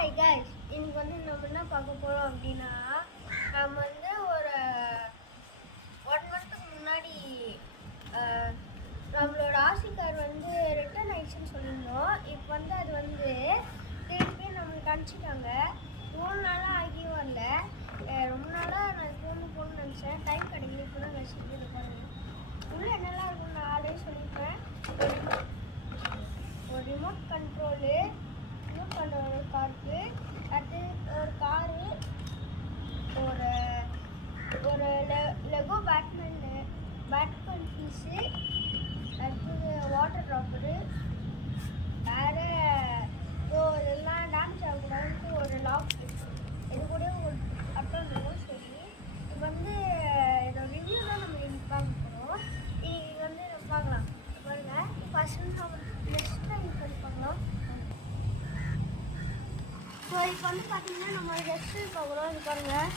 Hi guys, இன்னைக்கு நம்ம என்ன பார்க்க போகிறோம் அப்படின்னா, நம்ம ஒரு 1 மந்த்துக்கு முன்னாடி நம்மளோட ஆர்சி கார் ரிட்டர்ன் ஆயிடுச்சுன்னு சொல்லியிருந்தோம். இப்போ அது திருப்பி நம்மளுக்கு அனுப்பிச்சிட்டாங்க. 3 நாளாக ஆகியும் வரல. ரொம்ப நாளாக நான் போகணும்னு நினச்சேன். டைம் கிடைக்கல. இப்போ தான் கழிச்சு இது பாருங்க. உள்ளே என்னெல்லாம் இருக்குன்னு நான் ஆல்ரெடி சொல்லியிருப்பேன். ஒரு ரிமோட் கண்ட்ரோலு, ரிமோட் கண்ட்ரோல் காருக்கு, அது ஒரு காரு, ஒரு ஒரு லெகோ பேட்மேன் பீஸு, அடுத்தது வாட்டர் ட்ராப்பரு, வேறு இதெல்லாம் டேமேஜ் ஆகக்கூடாதுன்ட்டு ஒரு லாக் இது கூட ஒரு அட்டம் இருக்கும். சரி, இப்போ இதோட ரிவ்யூ தான் நம்ம இன்னைக்கு பார்க்க போகிறோம். இன்னைக்கு நம்ம பார்க்கலாம். பாருங்கள், ஃபஸ்ட்டு நம்ம நெக்ஸ்ட் டைம் பண்ணி பார்க்கலாம். ஸோ இப்போ பார்த்தீங்கன்னா நம்ம ரெஸ்ட் பார்க்குறோம். இது பாருங்கள்,